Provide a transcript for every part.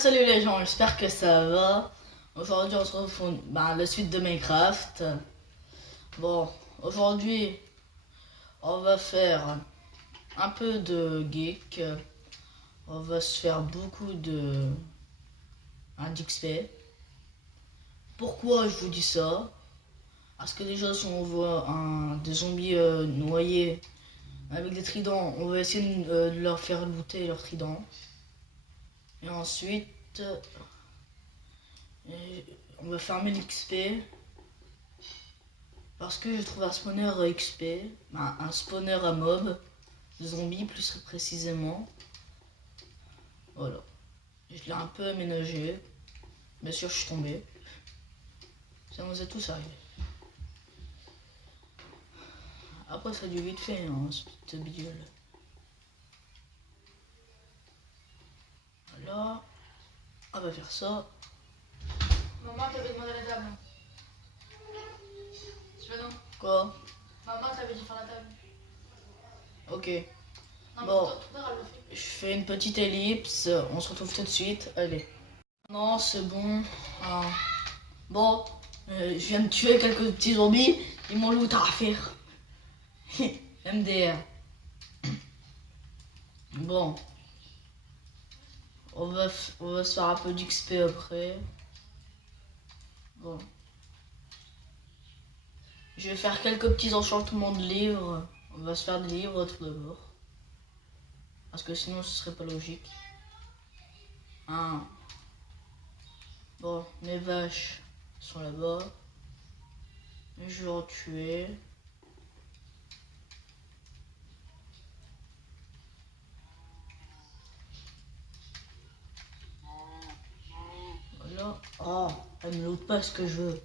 Salut les gens, j'espère que ça va. Aujourd'hui on se retrouve pour la suite de Minecraft. Bon, aujourd'hui on va faire un peu de geek. On va se faire beaucoup de d'XP. Pourquoi je vous dis ça? Parce que déjà si on voit des zombies noyés avec des tridents, on va essayer de leur faire looter leur trident. Et ensuite, on va farmer l'XP. Parce que je trouve un spawner XP, un spawner à mob, de zombies plus précisément. Voilà. Je l'ai un peu aménagé. Bien sûr, je suis tombé. Ça nous est tous arrivé. Après, ça a dû vite fait, hein, ce bidule. Voilà. On va faire ça. Maman t'avait demandé la table. Tu veux non? Quoi? Maman t'avait dit faire la table. Ok. Non, Bon, mais ton père, elle le fait. je fais une petite ellipse. On se retrouve tout de suite. Allez. Non, c'est bon. Ah. Bon, je viens de tuer quelques petits zombies. Ils m'ont loot à faire. MDR. Bon. On va se faire un peu d'XP après. Bon. Je vais faire quelques petits enchantements de livres. On va se faire des livres tout d'abord. Parce que sinon ce serait pas logique. Hein. Bon, mes vaches sont là-bas. Je vais en tuer. Voilà. Oh, elle ne loot pas ce que je veux.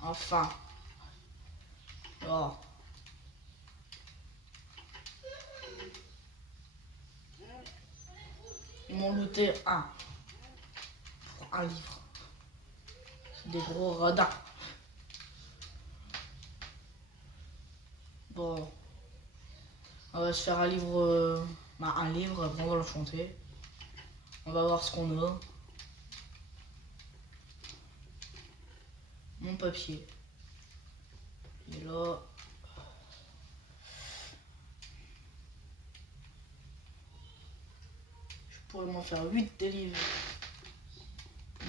Enfin. Oh. Ils m'ont looté pour un livre. C'est des gros radins. Bon. On va se faire un livre. Un livre, après on va l'enchanter. On va voir ce qu'on a. Mon papier. Et là. Je pourrais m'en faire 8 des livres.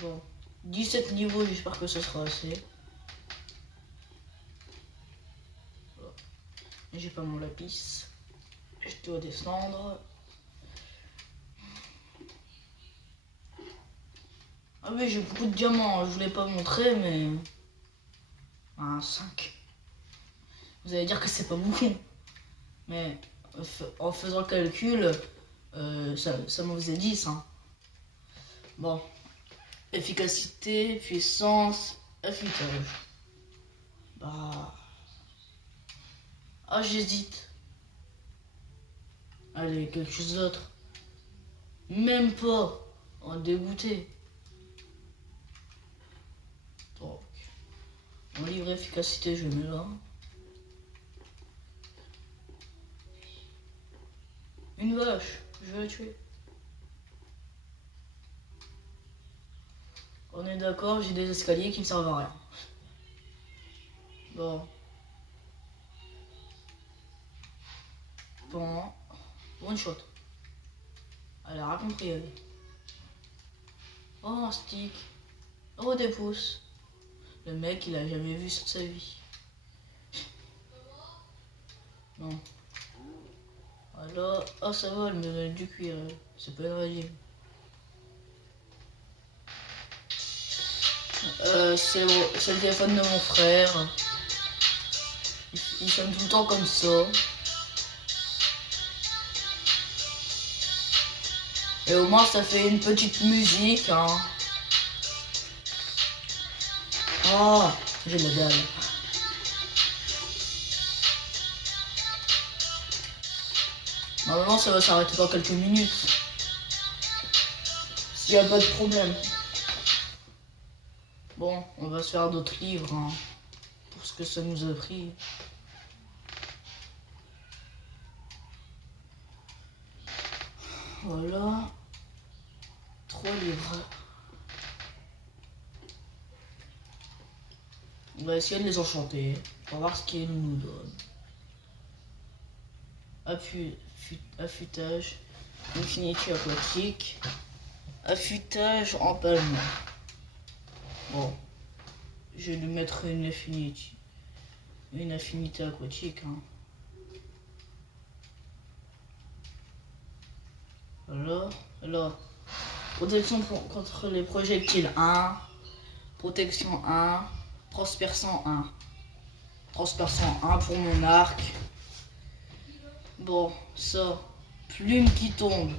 Bon. 17 niveaux, j'espère que ce sera assez. Voilà. J'ai pas mon lapis. Je dois descendre. Ah oui, j'ai beaucoup de diamants. Je voulais pas montrer, mais. 5. Vous allez dire que c'est pas beaucoup. Mais en faisant le calcul, ça m'en faisait 10. Hein. Bon. Efficacité, puissance, affûtage. Bah. Ah, j'hésite. Allez, quelque chose d'autre. Même pas. En dégoûté. Donc. Mon livre efficacité, je le mets là. Une vache, je vais la tuer. On est d'accord, j'ai des escaliers qui ne servent à rien. Bon. Bon. One shot. Elle a compris, elle. Oh, un stick. Oh, des pouces. Le mec, il a jamais vu ça de sa vie. Non. Alors, oh, ça va, elle me donne du cuir. C'est pas une régime. C'est le téléphone de mon frère. Il sonne tout le temps comme ça. Et au moins, ça fait une petite musique, hein. Oh, j'ai la dalle. Normalement, ça va s'arrêter dans quelques minutes. S'il n'y a pas de problème. Bon, on va se faire d'autres livres, hein, pour ce que ça nous a pris. Voilà. 3 livres. On va essayer de les enchanter. On va voir ce qu'ils nous donnent. Affûtage. Infinity aquatique. Affûtage en palme. Bon. Je vais lui mettre une affinité. Une affinité aquatique. Hein. Voilà. Alors. Protection contre les projectiles 1. Protection 1. Transperçant 1. Transperçant 1 pour mon arc. Bon, ça. Plume qui tombe.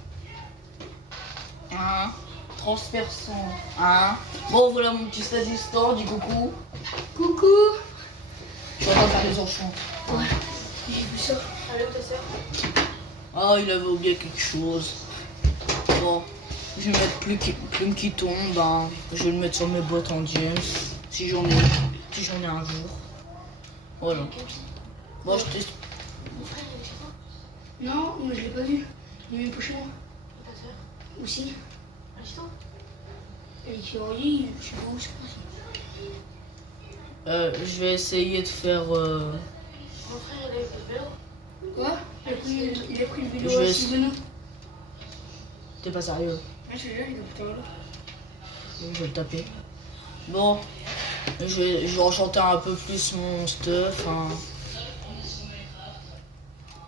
1. Transperçant 1. Bon, voilà mon petit assistant, dis coucou. Coucou. Je vais en faire les enchants. Ouais, j'ai vu ça. Allô, ta soeur? Ah, il avait oublié quelque chose. Bon, je vais mettre plume qui tombe. Hein. Je vais le mettre sur mes bottes en James. Si j'en ai un jour. Voilà. Bon, je t'explique. Mon frère, il est chez toi? Non, moi je l'ai pas vu. Il est même pas chez moi. Et ta soeur? Aussi. Elle est chez toi? Elle est chez Henri, je sais pas où c'est passé. Je vais essayer de faire. Mon frère, il a eu le vélo. Ouais, il a pris le vélo Je vais- à Sylvano. T'es pas sérieux? Ah, c'est là, il a pris un vélo. Je vais le taper. Bon, je vais enchanter un peu plus mon stuff. Hein.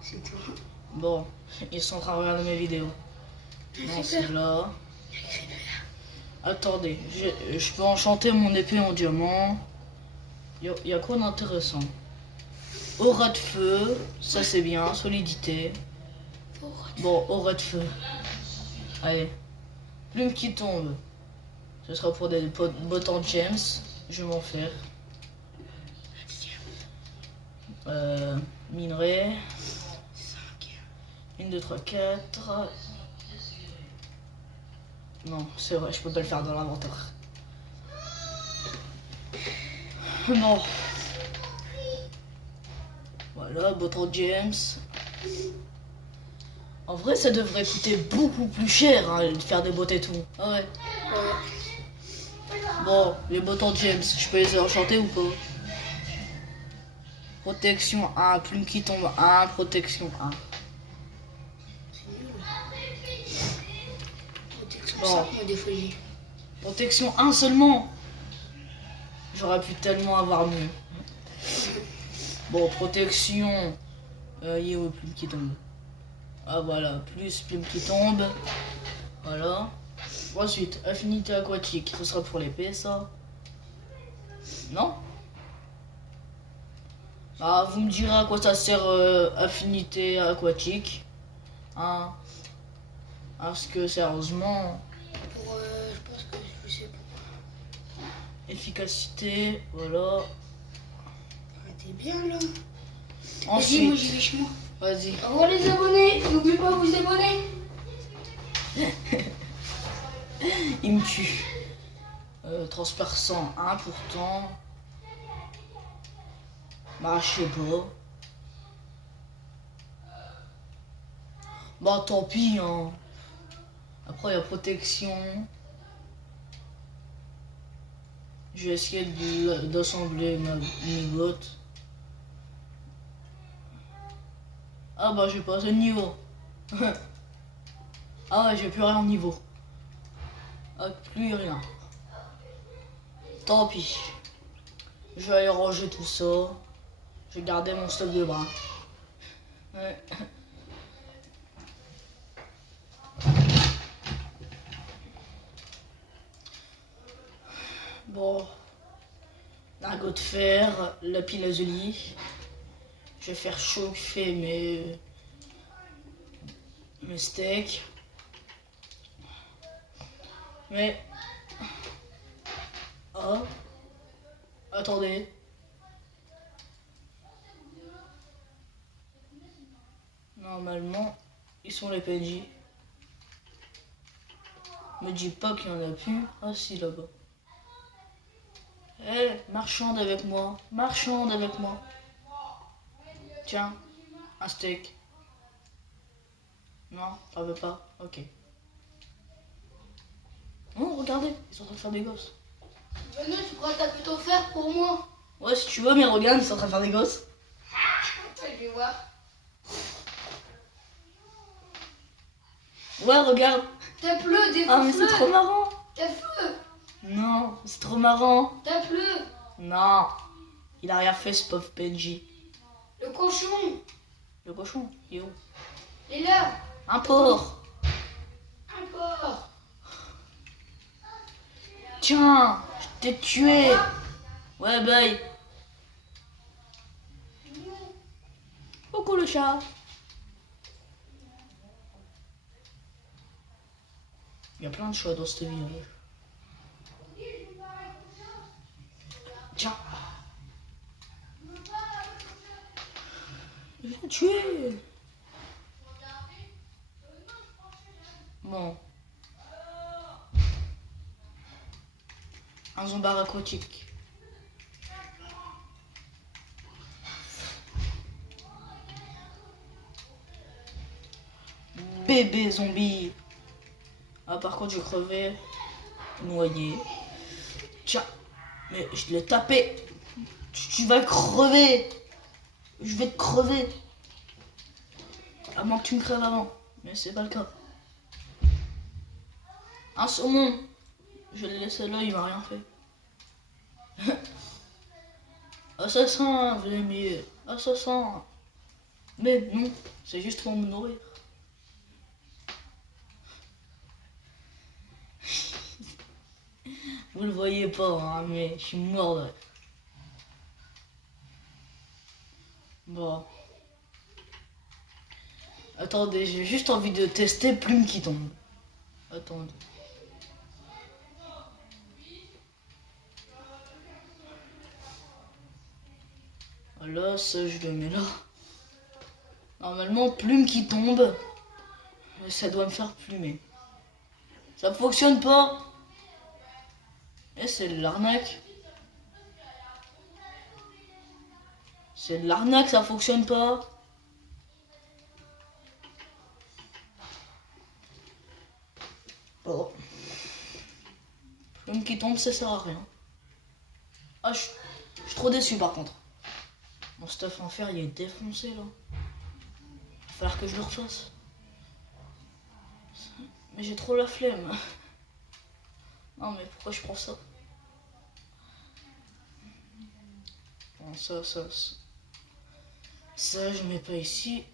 C'est toi. Bon, ils sont en train de regarder mes vidéos. Non, c'est là. Attendez, je peux enchanter mon épée en diamant. Y a quoi d'intéressant? Aura de feu, ça c'est bien, solidité. Bon, aura de feu. Allez. Plume qui tombe. Ce sera pour des bottes en James. Je vais m'en faire. Minerai. 1, 2, 3, 4. Non, c'est vrai, je peux pas le faire dans l'inventaire. Bon. Voilà, bottes en James. En vrai, ça devrait coûter beaucoup plus cher hein, de faire des bottes et tout. Ah ouais. Bon, les bottes en James, je peux les enchanter ou pas? Protection 1, plume qui tombe 1, protection 1. Protection Bon. 5, moi des fois j'ai. Protection 1 seulement. J'aurais pu tellement avoir mieux. Bon, protection. Il est où plume qui tombe? Ah voilà, plus plume qui tombe. Voilà. Ensuite, affinité aquatique. Ce sera pour l'épée, ça. Non? Ah, vous me direz à quoi ça sert affinité aquatique. Hein? Parce que sérieusement, Pour, je pense que je sais pas. efficacité, voilà. Ah, t'es bien là. Vas-y, moi Ensuite, j'y vais chez moi. vas-y. Au revoir les abonnés, n'oubliez pas de vous abonner. Il me tue. Transperçant 1 pourtant. Bah, je sais pas. Bah, tant pis, hein. Après, il y a protection. Je vais essayer d'assembler mes bottes. Ah bah, j'ai pas assez de niveau. Ah ouais, j'ai plus rien au niveau. Ah, plus rien. Tant pis. Je vais aller ranger tout ça. Je vais garder mon stock de bras. Ouais. Bon. Lingot de fer, lapis lazuli. Je vais faire chauffer mes steaks. Mais... Oh. Attendez. Normalement, ils sont les PNJ. Me dis pas qu'il y en a plus. Ah si, là-bas. Eh, marchande avec moi. Marchande avec moi. Tiens, un steak. Non, t'en veux pas? Ok. regardez, ils sont en train de faire des gosses. Venez, tu pourras taper ton fer pour moi. Ouais, si tu veux, mais regarde, ils sont en train de faire des gosses. Je vais voir. Ouais, regarde. Tape-le, défonce-le. Ah, mais c'est trop marrant. Tape-le. Non, c'est trop marrant. Tape-le. Non, il a rien fait, ce pauvre PNJ. Le cochon. Le cochon, il est où? Il est là. Un porc. Un porc. Tiens, je t'ai tué. Ouais, bye. Coucou le chat. Il y a plein de chats dans cette ville. Tiens. Je l'ai tué. Bon. Un zombard aquatique. Bébé zombie. Ah, par contre, je crevais. Noyé. Tiens. Mais je l'ai tapé. Tu vas crever. Je vais te crever. À moins que tu me crèves avant. Mais c'est pas le cas. Un saumon. Je l'ai laissé là, il m'a rien fait. Assassin, venez. Assassin. Mais non, c'est juste pour me nourrir. Vous le voyez pas, hein, mais je suis mort de rire. Bon. Attendez, j'ai juste envie de tester plume qui tombe. Attendez. Voilà, ça je le mets là. Normalement, plume qui tombe, ça doit me faire plumer. Ça fonctionne pas. Et c'est de l'arnaque. C'est de l'arnaque, ça fonctionne pas. Bon. Plume qui tombe, ça sert à rien. Ah, je suis trop déçu par contre. Mon stuff en fer, il est défoncé là. Il va falloir que je le refasse. Mais j'ai trop la flemme. Non mais pourquoi je prends ça? Bon, ça. Ça, je mets pas ici.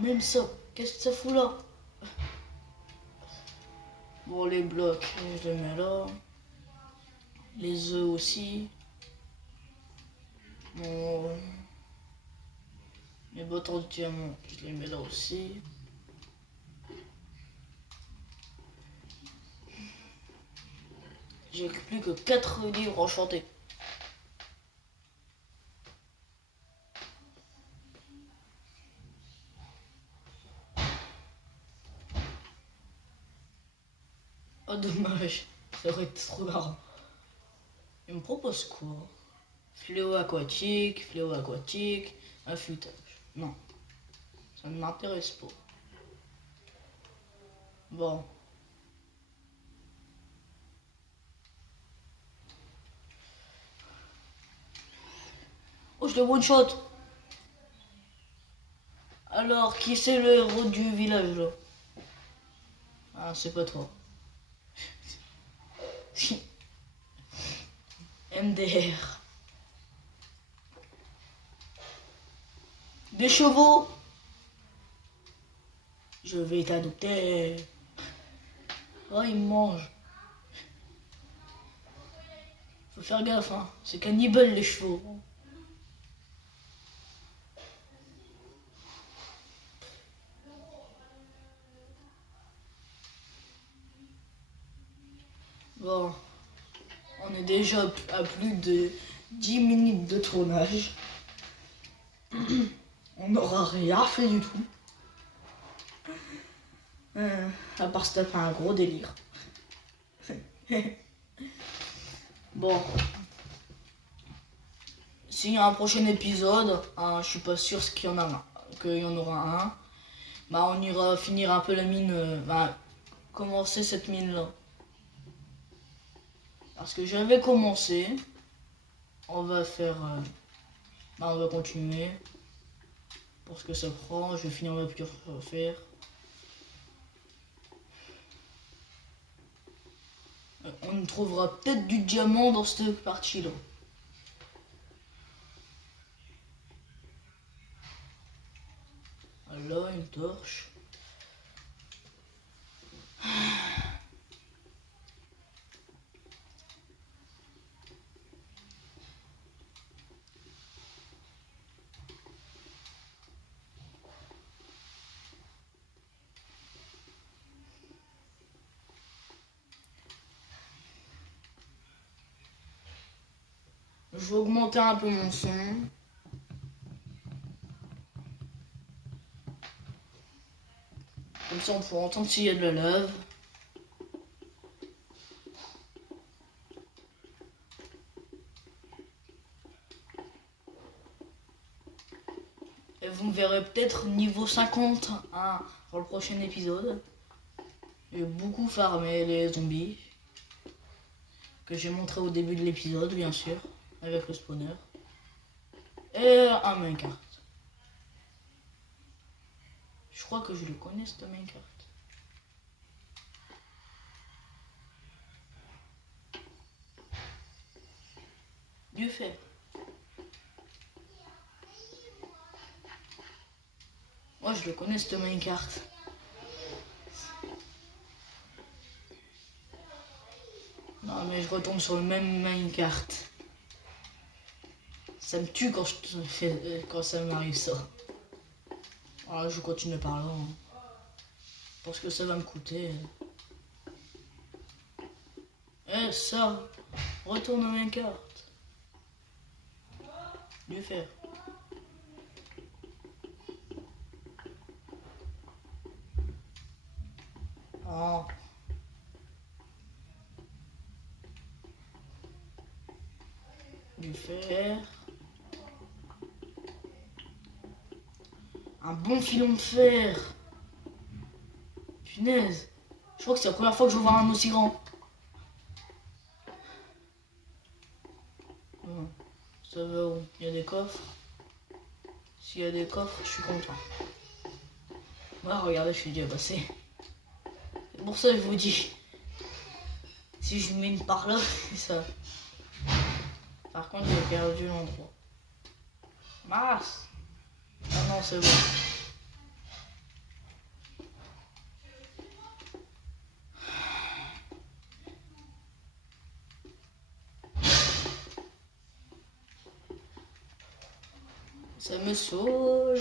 Même ça, qu'est-ce que ça fout là? Bon, les blocs, je les mets là. Les œufs aussi. Bon, mes bottes en diamant, je les mets là aussi. J'ai plus que 4 livres enchantés. Oh dommage, ça aurait été trop marrant. Il me propose quoi? Fléau aquatique, affûtage. Non, ça ne m'intéresse pas. Bon. Oh, je le one shot. Alors, qui c'est le héros du village là? Ah, c'est pas toi. MDR. Des chevaux. Je vais t'adopter. Oh, il me mange. Faut faire gaffe, hein. C'est cannibale les chevaux. Bon. On est déjà à plus de 10 minutes de tournage. On n'aura rien fait du tout. À part se taper un gros délire. Bon. S'il y a un prochain épisode, je suis pas sûr qu'il y en aura un. Bah on ira finir un peu la mine, commencer cette mine là. Parce que j'avais commencé. On va faire... on va continuer. Pour ce que ça prend. Je vais finir ma pure faire. On trouvera peut-être du diamant dans cette partie-là. Là, une torche. Je vais augmenter un peu mon son. Comme ça on pourra entendre s'il y a de la lave. Et vous me verrez peut-être niveau 50 pour le prochain épisode. J'ai beaucoup farmé les zombies. Que j'ai montré au début de l'épisode, bien sûr. Avec le spawner. Et un minecart. Je crois que je le connais, ce minecart. Du fait. Moi, je le connais, ce minecart. Non, mais je retombe sur le même minecart. Ça me tue quand ça m'arrive ça. Alors je continue par là. Parce que ça va me coûter. Eh, ça, retourne au minecart. Du fer. Oh. Du fer. Un bon filon de fer. Punaise. Je crois que c'est la première fois que je vois un aussi grand. Ça va où? Il y a des coffres. S'il y a des coffres, je suis content. Bah regardez, je suis déjà passé. C'est pour ça que je vous dis. Si je mets une par là, c'est ça. Par contre, j'ai perdu l'endroit. Mince. Ah non, c'est bon. Ça me saoule,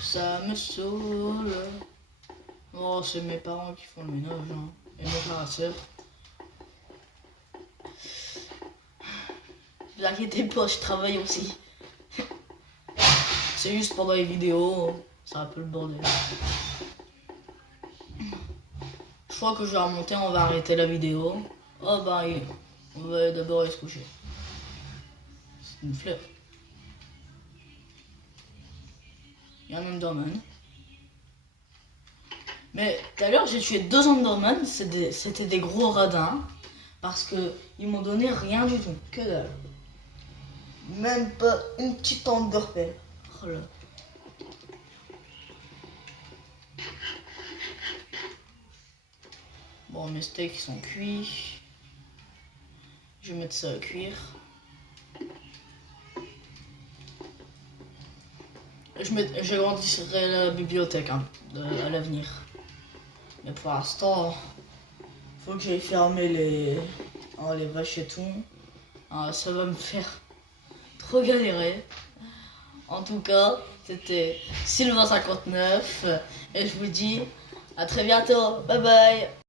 ça me saoule. Oh, c'est mes parents qui font le ménage, hein. Et mon frère et soeur. Ne vous inquiétez pas, je travaille aussi. C'est juste pendant les vidéos, c'est un peu le bordel. Je crois que je vais remonter, on va arrêter la vidéo. Oh bah, on va d'abord aller se coucher. C'est une fleur. Il y a un Enderman. Mais tout à l'heure, j'ai tué 2 Enderman, c'était des gros radins. Parce que ils m'ont donné rien du tout, que dalle. Même pas une petite Enderpearl. Oh là. Bon, mes steaks sont cuits. Je vais mettre ça à cuire. J'agrandirai la bibliothèque hein, à l'avenir. Mais pour l'instant, faut que j'aille fermer les vaches et tout. Ça va me faire trop galérer. En tout cas, c'était Sylvain59 et je vous dis à très bientôt. Bye bye.